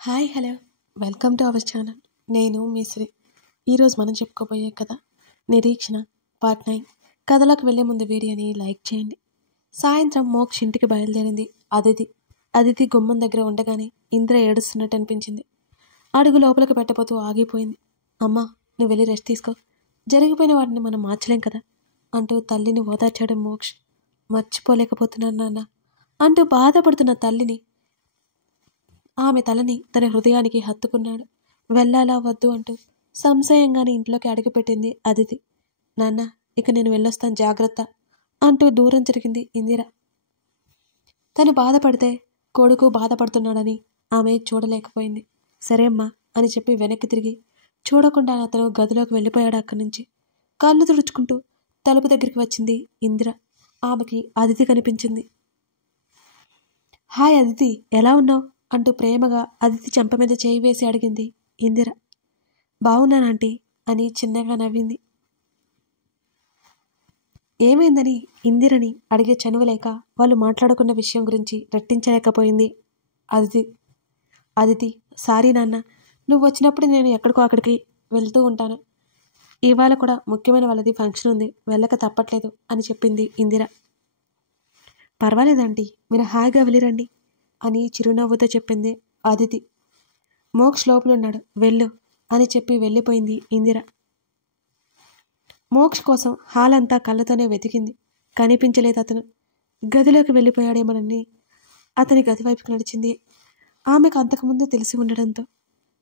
Hi hello welcome to our channel. నేను మీ శ్రీ. ఈరోజు మనం చెప్పుకోబోయే కథ నిరీక్షణ పార్ట్ 9. కథలోకి వెళ్ళే ముందు వీడియోని లైక్ చేయండి. సాయంత్రం మోక్ష ఇంటికి బయలుదేరింది. అదితి గుమ్మం దగ్గర ఉండగానే ఇంద్ర ఏడుస్తున్నట్టు అనిపించింది. అడుగు లోపలికి పెట్టబోతూ ఆగిపోయింది. అమ్మా, నువ్వు వెళ్ళి రెస్ట్ తీసుకో, జరిగిపోయిన వాటిని మనం మార్చలేం కదా అంటూ తల్లిని ఓదార్చాడు మోక్ష్. మర్చిపోలేకపోతున్నాను నాన్న అంటూ బాధపడుతున్న తల్లిని ఆమె తలని తన హృదయానికి హత్తుకున్నాడు. వెళ్ళాలా వద్దు అంటూ సంశయంగానే ఇంట్లోకి అడుగుపెట్టింది అదితి. నాన్న, ఇక నేను వెళ్ళొస్తాను, జాగ్రత్త అంటూ దూరం జరిగింది ఇందిర. తను బాధపడితే కొడుకు బాధపడుతున్నాడని ఆమె చూడలేకపోయింది. సరే అమ్మా అని చెప్పి వెనక్కి తిరిగి చూడకుండా అతను గదిలోకి వెళ్ళిపోయాడు. అక్కడి నుంచి కళ్ళు తుడుచుకుంటూ తలుపు దగ్గరికి వచ్చింది ఇందిర. ఆమెకి అదితి కనిపించింది. హాయ్ అదితి, ఎలా ఉన్నావు అంటూ ప్రేమగా అదితి చెంప మీద చేయి వేసి అడిగింది ఇందిర. బాగున్నానంటీ అని చిన్నగా నవ్వింది. ఏమైందని ఇందిరని అడిగే చనువు లేక వాళ్ళు మాట్లాడుకున్న విషయం గురించి రెట్టించలేకపోయింది అదితి. సారీ నాన్న, నువ్వు వచ్చినప్పుడు నేను ఎక్కడికో అక్కడికి వెళ్తూ ఉంటాను. ఇవాళ కూడా ముఖ్యమైన వాళ్ళది ఫంక్షన్ ఉంది, వెళ్ళక తప్పట్లేదు అని చెప్పింది ఇందిర. పర్వాలేదంటీ, మీరు హాయిగా వెళ్ళిరండి అని చిరునవ్వుతో చెప్పింది అదితి. మోక్ష్ లోపలున్నాడు, వెళ్ళు అని చెప్పి వెళ్ళిపోయింది ఇందిర. మోక్ష్ కోసం హాల్ అంతా కళ్ళతోనే వెతికింది. కనిపించలేదు. అతను గదిలోకి వెళ్ళిపోయాడేమోనని అతని గది వైపుకి నడిచింది. ఆమెకు అంతకుముందు తెలిసి ఉండడంతో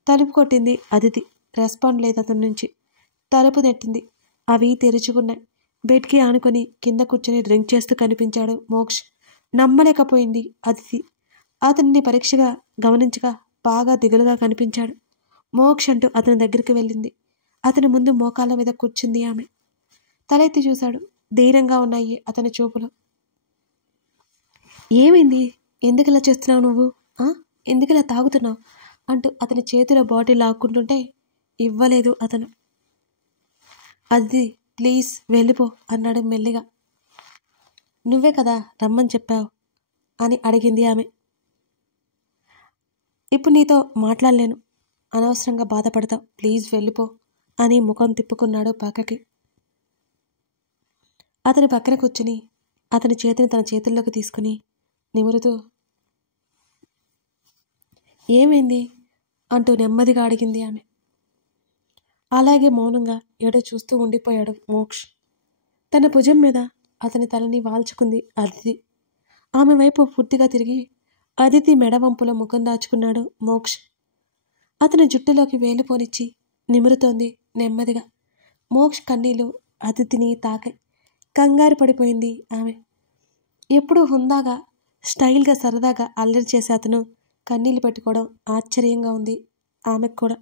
తలుపు కొట్టింది అదితి. రెస్పాండ్ లేదు అతని నుంచి. తలుపు నెట్టింది. అవి తెరుచుకున్నాయి. బెడ్కి ఆనుకొని కింద కూర్చొని డ్రింక్ చేస్తూ కనిపించాడు మోక్ష్. నమ్మలేకపోయింది అదితి. అతన్ని పరీక్షగా గమనించగా బాగా దిగులుగా కనిపించాడు. మోక్ష్ అంటూ అతని దగ్గరికి వెళ్ళింది. అతని ముందు మోకాళ్ళ మీద కూర్చుంది ఆమె. తలెత్తి చూశాడు. ధైర్యంగా ఉన్నాయి అతని చూపులు. ఏమైంది, ఎందుకిలా చేస్తున్నావు నువ్వు, ఎందుకిలా తాగుతున్నావు అంటూ అతని చేతిలో బాటిల్ లాక్కుంటుంటే ఇవ్వలేదు అతను. అది ప్లీజ్ వెళ్ళిపో అన్నాడు మెల్లిగా. నువ్వే కదా రమ్మని చెప్పావు అని అడిగింది ఆమె. ఇప్పుడు నీతో మాట్లాడలేను, అనవసరంగా బాధపడతావు, ప్లీజ్ వెళ్ళిపో అని ముఖం తిప్పుకున్నాడు పక్కకి. అతని పక్కన కూర్చుని అతని చేతిని తన చేతుల్లోకి తీసుకుని నిమురుతూ ఏమైంది అంటూ నెమ్మదిగా అడిగింది ఆమె. అలాగే మౌనంగా ఎడో చూస్తూ ఉండిపోయాడు మోక్ష్. తన భుజం మీద అతని తలని వాల్చుకుంది అదితి. ఆమె వైపు పూర్తిగా తిరిగి అదితి మెడవంపులో ముఖం దాచుకున్నాడు మోక్ష్. అతని జుట్టులోకి వేలుపోనిచ్చి నిమురుతోంది నెమ్మదిగా. మోక్ష్ కన్నీళ్లు అదితిని తాకాయి. కంగారు పడిపోయింది ఆమె. ఎప్పుడూ హుందాగా స్టైల్గా సరదాగా అల్లరి చేసే అతను కన్నీళ్లు పెట్టుకోవడం ఆశ్చర్యంగా ఉంది ఆమెకు కూడా.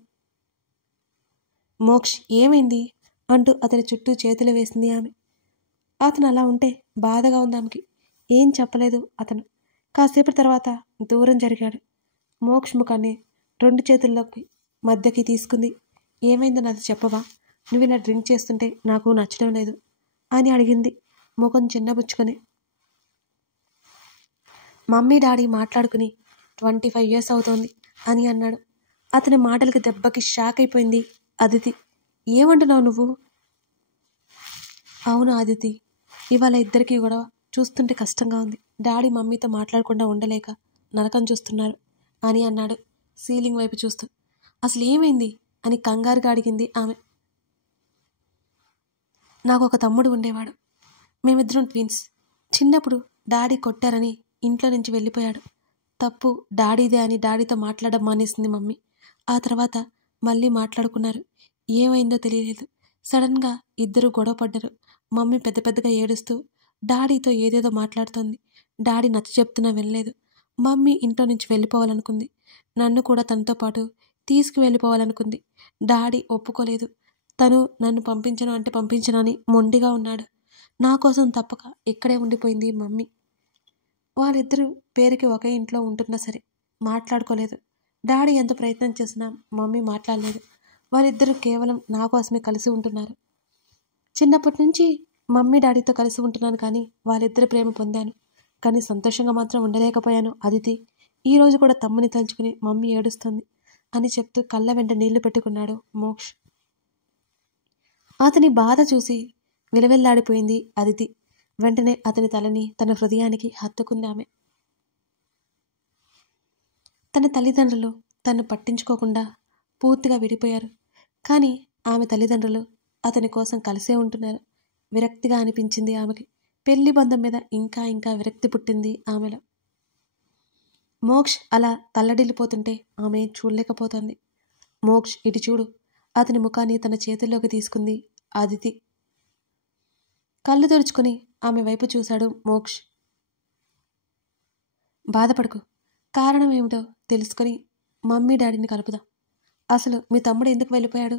మోక్ష్, ఏమైంది అంటూ అతని చుట్టూ చేతులు వేసింది ఆమె. అతను అలా ఉంటే బాధగా ఉంది ఆమెకి. ఏం చెప్పలేదు అతను. కాసేపటి తర్వాత దూరం జరిగాడు. మోక్ష్ ముఖాన్ని 2 చేతుల్లోకి మధ్యకి తీసుకుంది. ఏమైందో నాది చెప్పవా, నువ్వు ఇలా డ్రింక్ చేస్తుంటే నాకు నచ్చడం లేదు అని అడిగింది ముఖం చిన్నబుచ్చుకొని. మమ్మీ డాడీ మాట్లాడుకుని 25 years అవుతోంది అని అన్నాడు. అతని మాటలకి దెబ్బకి షాక్ అయిపోయింది అదితి. ఏమంటున్నావు నువ్వు? అవును అదితి, ఇవాళ ఇద్దరికీ గొడవ చూస్తుంటే కష్టంగా ఉంది. డాడీ మమ్మీతో మాట్లాడకుండా ఉండలేక నరకం చూస్తున్నారు అని అన్నాడు సీలింగ్ వైపు చూస్తూ. అసలు ఏమైంది అని కంగారుగా అడిగింది ఆమె. నాకు ఒక తమ్ముడు ఉండేవాడు. మేమిద్దరం ట్విన్స్. చిన్నప్పుడు డాడీ కొట్టారని ఇంట్లో నుంచి వెళ్ళిపోయాడు. తప్పు డాడీదే అని డాడీతో మాట్లాడడం మానేసింది మమ్మీ. ఆ తర్వాత మళ్ళీ మాట్లాడుకున్నారు. ఏమైందో తెలియలేదు. సడన్గా ఇద్దరు గొడవ పడ్డారు. మమ్మీ పెద్ద పెద్దగా ఏడుస్తూ డాడీతో ఏదేదో మాట్లాడుతోంది. డాడీ నచ్చ చెప్తున్నా వెళ్ళలేదు. మమ్మీ ఇంట్లో నుంచి వెళ్ళిపోవాలనుకుంది. నన్ను కూడా తనతో పాటు తీసుకువెళ్ళిపోవాలనుకుంది. డాడీ ఒప్పుకోలేదు. తను నన్ను పంపించను అంటే పంపించను అని మొండిగా ఉన్నాడు. నా కోసం తప్పక ఇక్కడే ఉండిపోయింది మమ్మీ. వాళ్ళిద్దరూ పేరుకి ఒకే ఇంట్లో ఉంటున్నా సరే మాట్లాడుకోలేదు. డాడీ ఎంత ప్రయత్నం చేసినా మమ్మీ మాట్లాడలేదు. వాళ్ళిద్దరూ కేవలం నా కోసమే కలిసి ఉంటున్నారు. చిన్నప్పటి నుంచి మమ్మీ డాడీతో కలిసి ఉంటున్నాను, కానీ వాళ్ళిద్దరి ప్రేమ పొందాను. కానీ సంతోషంగా మాత్రం ఉండలేకపోయాను అదితి. ఈరోజు కూడా తమ్ముని తలుచుకుని మమ్మీ ఏడుస్తుంది అని చెప్తూ కళ్ళ వెంట నీళ్లు పెట్టుకున్నాడు మోక్ష్. అతని బాధ చూసి విలవెల్లాడిపోయింది అదితి. వెంటనే అతని తలని తన హృదయానికి హత్తుకుంది ఆమె. తన తల్లిదండ్రులు తను పట్టించుకోకుండా పూర్తిగా విడిపోయారు. కానీ ఆమె తల్లిదండ్రులు అతని కోసం కలిసే ఉంటున్నారు. విరక్తిగా అనిపించింది ఆమెకి. పెళ్లి బంధం మీద ఇంకా ఇంకా విరక్తి పుట్టింది ఆమెలో. మోక్ష్ అలా తల్లడిల్లిపోతుంటే ఆమె చూడలేకపోతోంది. మోక్ష్ ఇటు చూడు. అతని ముఖాన్ని తన చేతుల్లోకి తీసుకుంది అదితి. కళ్ళు తుడుచుకుని ఆమె వైపు చూశాడు మోక్ష్. బాధపడకు, కారణం ఏమిటో తెలుసుకొని మమ్మీ డాడీని కలుపుదాం. అసలు మీ తమ్ముడు ఎందుకు వెళ్ళిపోయాడు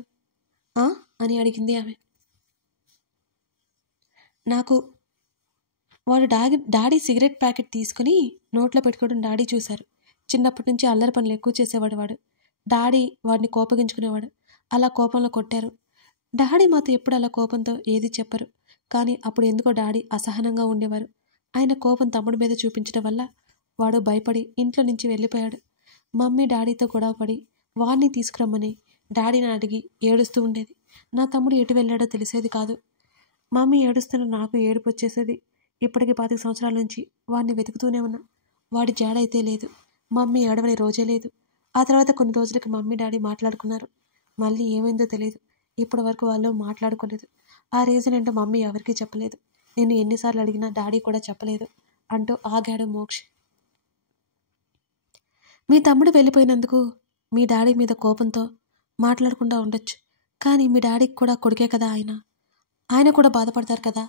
అని అడిగింది ఆమె. నాకు వాడు డాడీ సిగరెట్ ప్యాకెట్ తీసుకుని నోట్లో పెట్టుకోవడం డాడీ చూశారు. చిన్నప్పటి నుంచి అల్లరి పనులు ఎక్కువ చేసేవాడు వాడు. డాడీ వాడిని కోపగించుకునేవాడు. అలా కోపంలో కొట్టారు. డాడీ మాతో ఎప్పుడు అలా కోపంతో ఏది చెప్పరు. కానీ అప్పుడు ఎందుకో డాడీ అసహనంగా ఉండేవారు. ఆయన కోపం తమ్ముడి మీద చూపించడం వల్ల వాడు భయపడి ఇంట్లో నుంచి వెళ్ళిపోయాడు. మమ్మీ డాడీతో గొడవపడి వాడిని తీసుకురమ్మని డాడీని అడిగి ఏడుస్తూ ఉండేది. నా తమ్ముడు ఎటు వెళ్ళాడో తెలిసేది కాదు. మమ్మీ ఏడుస్తున్న నాకు ఏడుపు వచ్చేసేది. ఇప్పటికి 25 సంవత్సరాల నుంచి వాడిని వెతుకుతూనే ఉన్నా. వాడి జాడైతే లేదు. మమ్మీ ఏడవని రోజే లేదు. ఆ తర్వాత కొన్ని రోజులకి మమ్మీ డాడీ మాట్లాడుకున్నారు. మళ్ళీ ఏమైందో తెలియదు. ఇప్పటి వరకు వాళ్ళు మాట్లాడుకోలేదు. ఆ రీజన్ ఏంటో మమ్మీ ఎవరికీ చెప్పలేదు. నేను ఎన్నిసార్లు అడిగినా డాడీ కూడా చెప్పలేదు అంటూ ఆగాడు మోక్ష్. మీ తమ్ముడు వెళ్ళిపోయినందుకు మీ డాడీ మీద కోపంతో మాట్లాడకుండా ఉండొచ్చు. కానీ మీ డాడీకి కూడా కొడుకే కదా ఆయన కూడా బాధపడతారు కదా.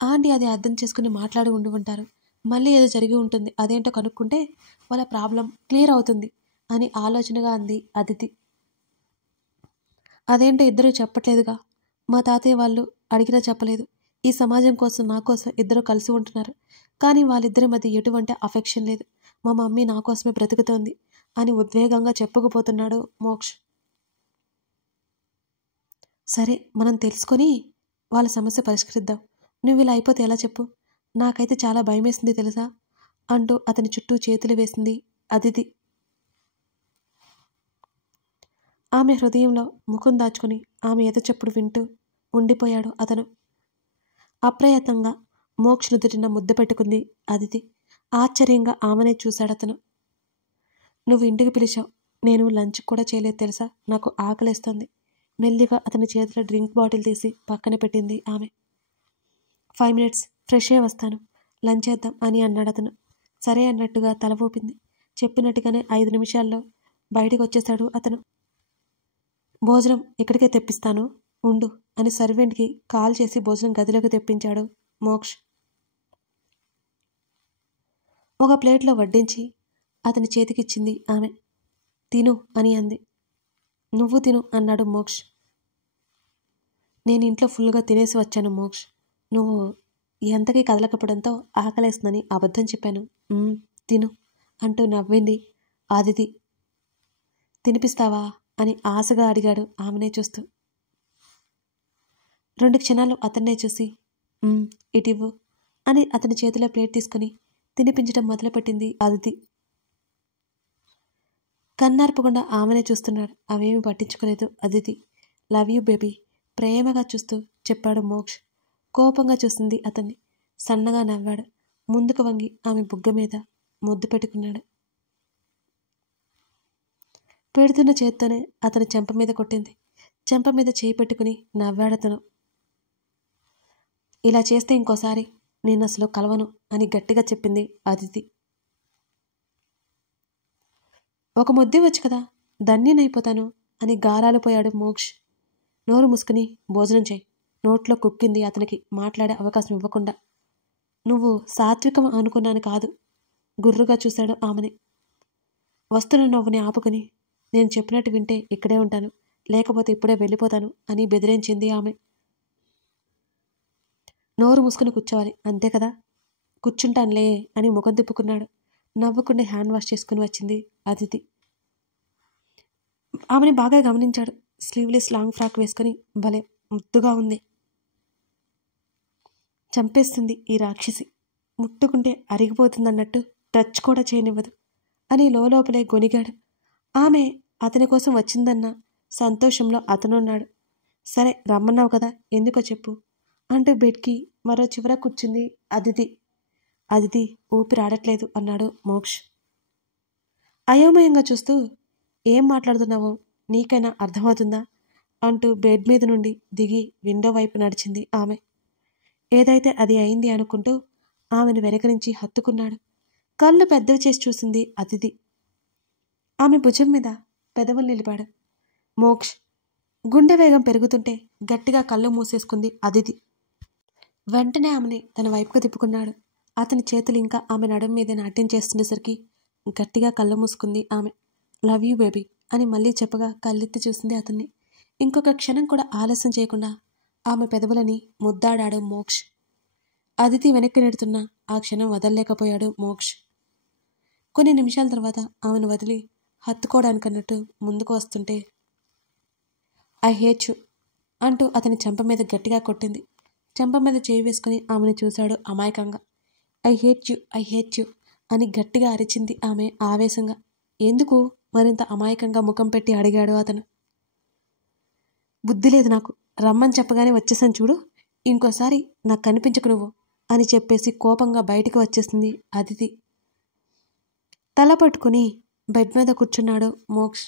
ఆంటీ అది అర్థం చేసుకుని మాట్లాడి ఉండి ఉంటారు. మళ్ళీ ఏదో జరిగి ఉంటుంది. అదేంటో కనుక్కుంటే వాళ్ళ ప్రాబ్లం క్లియర్ అవుతుంది అని ఆలోచనగా అంది అదితి. అదేంటో ఇద్దరూ చెప్పట్లేదుగా. మా తాతయ్య వాళ్ళు అడిగినా చెప్పలేదు. ఈ సమాజం కోసం నా కోసం ఇద్దరు కలిసి ఉంటున్నారు. కానీ వాళ్ళిద్దరి మధ్య ఎటువంటి అఫెక్షన్ లేదు. మా మమ్మీ నా కోసమే బ్రతుకుతోంది అని ఉద్వేగంగా చెప్పుకుపోతున్నాడు మోక్ష్. సరే, మనం తెలుసుకొని వాళ్ళ సమస్య పరిష్కరిద్దాం. నువ్వు ఇలా అయిపోతే ఎలా చెప్పు? నాకైతే చాలా భయమేసింది తెలుసా అంటూ అతని చుట్టూ చేతులు వేసింది అదితి. ఆమె హృదయంలో ముఖం దాచుకుని ఆమె ఎదచెప్పుడు వింటూ ఉండిపోయాడు అతను. అప్రయత్నంగా మోక్ష్ నుదుటిన ముద్ద పెట్టుకుంది అదితి. ఆశ్చర్యంగా ఆమెనే చూశాడతను. నువ్వు ఇంటికి పిలిచావు, నేను లంచ్ కూడా చేయలేదు తెలుసా. నాకు ఆకలేస్తుంది. మెల్లిగా అతని చేతిలో డ్రింక్ బాటిల్ తీసి పక్కన పెట్టింది ఆమె. 5 minutes, ఫ్రెష్ అయ్యి వస్తాను, లంచ్ చేద్దాం అని అన్నాడు అతను. సరే అన్నట్టుగా తల ఊపింది. చెప్పినట్టుగానే 5 నిమిషాల్లో బయటికి వచ్చేశాడు అతను. భోజనం ఇక్కడికే తెప్పిస్తాను ఉండు అని సర్వెంట్కి కాల్ చేసి భోజనం గదిలోకి తెప్పించాడు మోక్ష్. ఒక ప్లేట్లో వడ్డించి అతని చేతికిచ్చింది ఆమె. తిను అని అంది. నువ్వు తిను అన్నాడు మోక్ష్. నేను ఇంట్లో ఫుల్గా తినేసి వచ్చాను మోక్ష్. నువ్వు ఎంతకీ కదలకపోవడంతో ఆకలేస్తుందని అబద్ధం చెప్పాను. తిను అంటూ నవ్వింది అదితి. తినిపిస్తావా అని ఆశగా అడిగాడు ఆమెనే చూస్తూ. 2 క్షణాలు అతన్నే చూసి ఇటివ్వు అని అతని చేతిలో ప్లేట్ తీసుకుని తినిపించడం మొదలుపెట్టింది అదితి. కన్నార్పకుండా ఆమెనే చూస్తున్నాడు. అవేమీ పట్టించుకోలేదు అదితి. లవ్ యూ బేబీ ప్రేమగా చూస్తూ చెప్పాడు మోక్ష్. కోపంగా చూసింది అతన్ని. సన్నగా నవ్వాడు. ముందుకు వంగి ఆమె బుగ్గ మీద ముద్దు పెట్టుకున్నాడు. పెడుతున్న చేత్తోనే అతని చెంప మీద కొట్టింది. చెంప మీద చేయి పెట్టుకుని నవ్వాడతను. ఇలా చేస్తే ఇంకోసారి నేను అసలు కలవను అని గట్టిగా చెప్పింది అదితి. ఒక ముద్దే వచ్చు కదా, ధన్యనైపోతాను అని గారాలు పోయాడు మోక్ష్. నోరు మూసుకుని భోజనం చేయి. నోట్లో కుక్కింది అతనికి మాట్లాడే అవకాశం ఇవ్వకుండా. నువ్వు సాత్వికం అనుకున్నాను కాదు. గుర్రుగా చూశాడు ఆమెని. వస్తున్న నవ్వుని ఆపుకుని నేను చెప్పినట్టు వింటే ఇక్కడే ఉంటాను, లేకపోతే ఇప్పుడే వెళ్ళిపోతాను అని బెదిరించింది ఆమె. నోరు మూసుకుని కూర్చోవాలి అంతే కదా. కూర్చుంటానులే అని ముఖం తిప్పుకున్నాడు. నవ్వుకుండే హ్యాండ్ వాష్ చేసుకుని వచ్చింది అదితి. ఆమెని బాగా గమనించాడు. స్లీవ్లెస్ లాంగ్ ఫ్రాక్ వేసుకుని భలే ముద్దుగా ఉంది. చంపేస్తుంది ఈ రాక్షసి. ముట్టుకుంటే అరిగిపోతుందన్నట్టు టచ్ కూడా చేయనివ్వదు. అని లోపలే గొనిగాడు. ఆమె అతని కోసం వచ్చిందన్న సంతోషంలో అతనున్నాడు. సరే రమ్మన్నావు కదా, ఎందుకో చెప్పు అంటూ బెడ్కి మరో చివర కూర్చుంది అదితి. అదితి ఊపిరాడట్లేదు అన్నాడు మోక్ష్ అయోమయంగా చూస్తూ. ఏం మాట్లాడుతున్నావో నీకైనా అర్థమవుతుందా అంటూ బెడ్ మీద నుండి దిగి విండో వైపు నడిచింది ఆమె. ఏదైతే అది అయింది అనుకుంటూ ఆమెను వెనక నుంచి హత్తుకున్నాడు. కళ్ళు పెద్దవి చేసి చూసింది అదితి. ఆమె భుజం మీద పెదవులు నిలిపాడు మోక్ష్. గుండె వేగం పెరుగుతుంటే గట్టిగా కళ్ళు మూసేసుకుంది అదితి. వెంటనే ఆమెని తన వైపుకు తిప్పుకున్నాడు. అతని చేతులు ఇంకా ఆమె నడుం మీద నాట్యం చేస్తుండేసరికి గట్టిగా కళ్ళు మూసుకుంది ఆమె. లవ్ యూ బేబీ అని మళ్ళీ చెప్పగా కళ్ళెత్తి చూసింది అతన్ని. ఇంకొక క్షణం కూడా ఆలస్యం చేయకుండా ఆమె పెదవులని ముద్దాడాడు మోక్ష్. అదితి వెనక్కి నెడుతున్న ఆ క్షణం వదలలేకపోయాడు మోక్ష్. కొన్ని నిమిషాల తర్వాత ఆమెను వదిలి హత్తుకోవడానికన్నట్టు ముందుకు వస్తుంటే ఐ హేట్ యు అంటూ అతని చెంప మీద గట్టిగా కొట్టింది. చెంప మీద చేయి వేసుకుని ఆమెను చూశాడు అమాయకంగా. ఐ హేట్ యు అని గట్టిగా అరిచింది ఆమె ఆవేశంగా. ఎందుకు మరింత అమాయకంగా ముఖం పెట్టి అడిగాడు అతను. బుద్ధి లేదు నాకు, రమ్మని చెప్పగానే వచ్చేసాను చూడు, ఇంకోసారి నాకు కనిపించకు నువ్వు అని చెప్పేసి కోపంగా బయటికి వచ్చేసింది అదితి. తల పట్టుకుని బెడ్ మీద కూర్చున్నాడు మోక్ష్.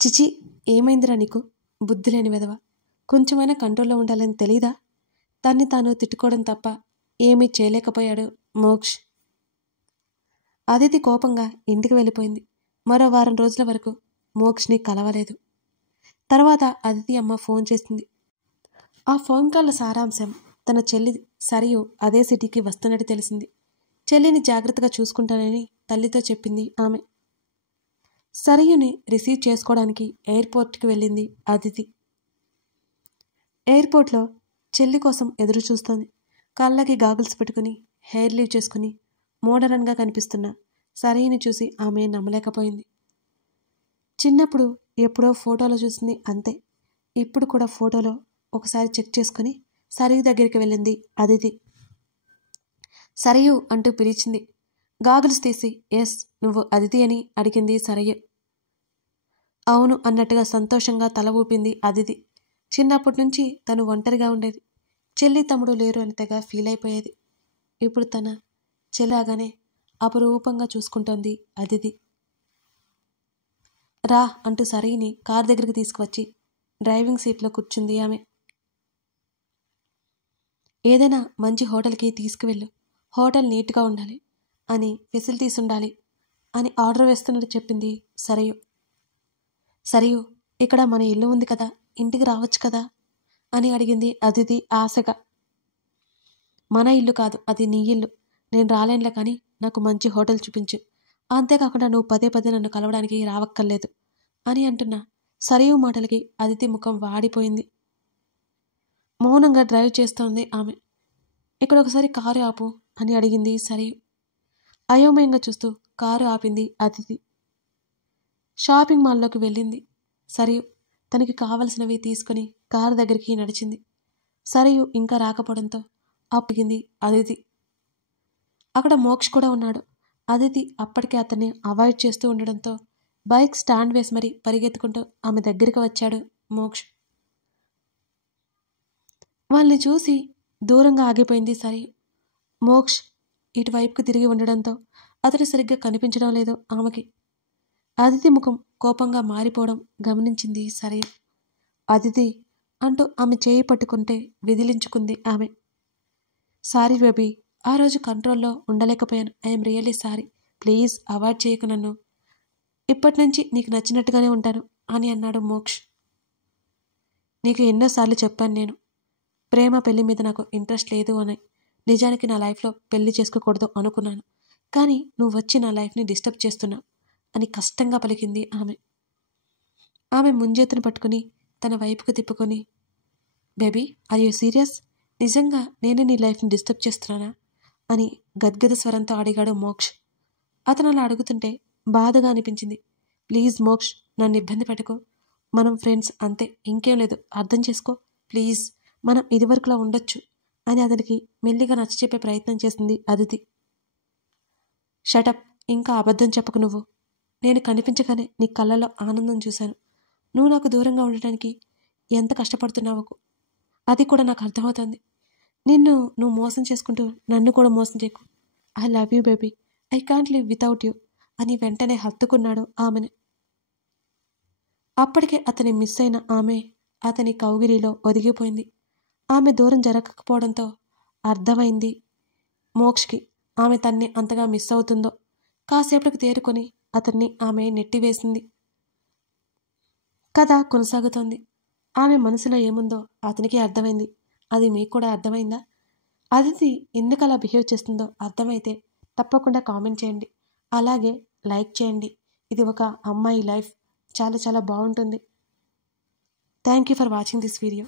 చిచి, ఏమైందిరా నీకు, బుద్ధి లేని వెధవ, కొంచెమైనా కంట్రోల్లో ఉండాలని తెలీదా? తన్ని తాను తిట్టుకోవడం తప్ప ఏమీ చేయలేకపోయాడు మోక్ష్. అదితి కోపంగా ఇంటికి వెళ్ళిపోయింది. మరో వారం రోజుల వరకు మోక్షని కలవలేదు. తర్వాత అదితి అమ్మ ఫోన్ చేసింది. ఆ ఫోన్ కాల్ సారాంశం తన చెల్లి సరియు అదే సిటీకి వస్తున్నట్టు తెలిసింది. చెల్లిని జాగ్రత్తగా చూసుకుంటానని తల్లితో చెప్పింది ఆమె. సరియుని రిసీవ్ చేసుకోవడానికి ఎయిర్పోర్ట్కి వెళ్ళింది అదితి. ఎయిర్పోర్ట్లో చెల్లి కోసం ఎదురు చూస్తోంది. కళ్ళకి గాగుల్స్ పెట్టుకుని హెయిర్ లీవ్ చేసుకుని మోడరన్గా కనిపిస్తున్న సరియని చూసి ఆమె నమ్మలేకపోయింది. చిన్నప్పుడు ఎప్పుడో ఫోటోలో చూసింది అంతే. ఇప్పుడు కూడా ఫోటోలో ఒకసారి చెక్ చేసుకుని సరియు దగ్గరికి వెళ్ళింది అదితి. సరియు అంటూ పిలిచింది. గాగుల్స్ తీసి ఎస్ నువ్వు అదితి అని అడిగింది సరియు. అవును అన్నట్టుగా సంతోషంగా తల ఊపింది అదితి. చిన్నప్పటి నుంచి తను ఒంటరిగా ఉండేది. చెల్లి తమ్ముడు లేరు అని తెగ ఫీల్ అయిపోయేది. ఇప్పుడు తన చెల్లాగానే అపురూపంగా చూసుకుంటోంది అదితి. రా అంటూ సరియని కార్ దగ్గరికి తీసుకువచ్చి డ్రైవింగ్ సీట్లో కూర్చుంది ఆమె. ఏదైనా మంచి హోటల్కి తీసుకువెళ్ళు, హోటల్ నీట్గా ఉండాలి అని, ఫెసిలిటీస్ ఉండాలి అని ఆర్డర్ వేస్తున్నట్టు చెప్పింది సరియు. సరియు, ఇక్కడ మన ఇల్లు ఉంది కదా, ఇంటికి రావచ్చు కదా అని అడిగింది అదితి ఆశగా. మన ఇల్లు కాదు, అది నీ ఇల్లు. నేను రాలేనులే కానీ నాకు మంచి హోటల్ చూపించు. అంతేకాకుండా నువ్వు పదే పదే నన్ను కలవడానికి రావక్కర్లేదు అని అంటున్నా సరియు మాటలకి అదితి ముఖం వాడిపోయింది. మౌనంగా డ్రైవ్ చేస్తోంది ఆమె. ఇక్కడ ఒకసారి కారు ఆపు అని అడిగింది సరియు. అయోమయంగా చూస్తూ కారు ఆపింది అదితి. షాపింగ్ మాల్లోకి వెళ్ళింది సరియు. తనకి కావలసినవి తీసుకుని కారు దగ్గరికి నడిచింది. సరియు ఇంకా రాకపోవడంతో అప్పగింది అదితి. అక్కడ మోక్ష్ కూడా ఉన్నాడు. అదితి అప్పటికే అతన్ని అవాయిడ్ చేస్తూ ఉండడంతో బైక్ స్టాండ్ వేసి మరీ పరిగెత్తుకుంటూ ఆమె దగ్గరికి వచ్చాడు మోక్ష్. వాళ్ళని చూసి దూరంగా ఆగిపోయింది సరియు. మోక్ష్ ఇటువైపుకు తిరిగి ఉండడంతో అతడు సరిగ్గా కనిపించడం లేదు ఆమెకి. అదితి ముఖం కోపంగా మారిపోవడం గమనించింది సరియు. అదితి అంటూ ఆమె చేయి పట్టుకుంటే విదిలించుకుంది ఆమె. సారీ బేబీ, ఆ రోజు కంట్రోల్లో ఉండలేకపోయాను. I'm really sorry. Please avoid చేయకు నన్ను. ఇప్పటి నుంచి నీకు నచ్చినట్టుగానే ఉంటాను అని అన్నాడు మోక్ష్. నీకు ఎన్నోసార్లు చెప్పాను నేను, ప్రేమ పెళ్లి మీద నాకు ఇంట్రెస్ట్ లేదు అని. నిజానికి నా లైఫ్లో పెళ్లి చేసుకోకూడదు అనుకున్నాను, కానీ నువ్వు వచ్చి నా లైఫ్ని డిస్టర్బ్ చేస్తున్నావు అని కష్టంగా పలికింది ఆమె. ఆమె ముంజేతును పట్టుకుని తన వైపుకు తిప్పుకొని, బేబీ ఆర్ యూ సీరియస్? నిజంగా నేనే నీ లైఫ్ని డిస్టర్బ్ చేస్తున్నానా అని గద్గద స్వరంతో అడిగాడు మోక్ష్. అతను అలా అడుగుతుంటే బాధగా అనిపించింది. ప్లీజ్ మోక్ష్, నన్ను ఇబ్బంది పెట్టకు. మనం ఫ్రెండ్స్ అంతే, ఇంకేం లేదు, అర్థం చేసుకో ప్లీజ్. మనం ఇదివరకులా ఉండొచ్చు అని అతనికి మెల్లిగా నచ్చ చెప్పే ప్రయత్నం చేసింది అదితి. షటప్, ఇంకా అబద్ధం చెప్పకు నువ్వు. నేను కనిపించగానే నీ కళ్ళలో ఆనందం చూశాను. నువ్వు నాకు దూరంగా ఉండటానికి ఎంత కష్టపడుతున్నావో అది కూడా నాకు అర్థమవుతుంది. నువ్వు మోసం చేసుకుంటూ నన్ను కూడా మోసం చేయకు. I love you baby. I can't live without you అని వెంటనే హత్తుకున్నాడు ఆమెని. అప్పటికే అతని మిస్ అయిన ఆమె అతని కౌగిలిలో ఒదిగిపోయింది. ఆమె దూరం జరగకపోవడంతో అర్థమైంది మోక్షకి ఆమె తన్ని అంతగా మిస్ అవుతుందో. కాసేపటికి తేరుకొని అతన్ని ఆమె నెట్టివేసింది. కథ కొనసాగుతోంది. ఆమె మనసులో ఏముందో అతనికి అర్థమైంది. అది మీకు కూడా అర్థమైందా? అదితి ఎందుకు అలా బిహేవ్ చేస్తుందో అర్థమైతే తప్పకుండా కామెంట్ చేయండి. అలాగే లైక్ చేయండి. ఇది ఒక అమ్మాయి లైఫ్. చాలా చాలా బాగుంటుంది. Thank you for watching this video.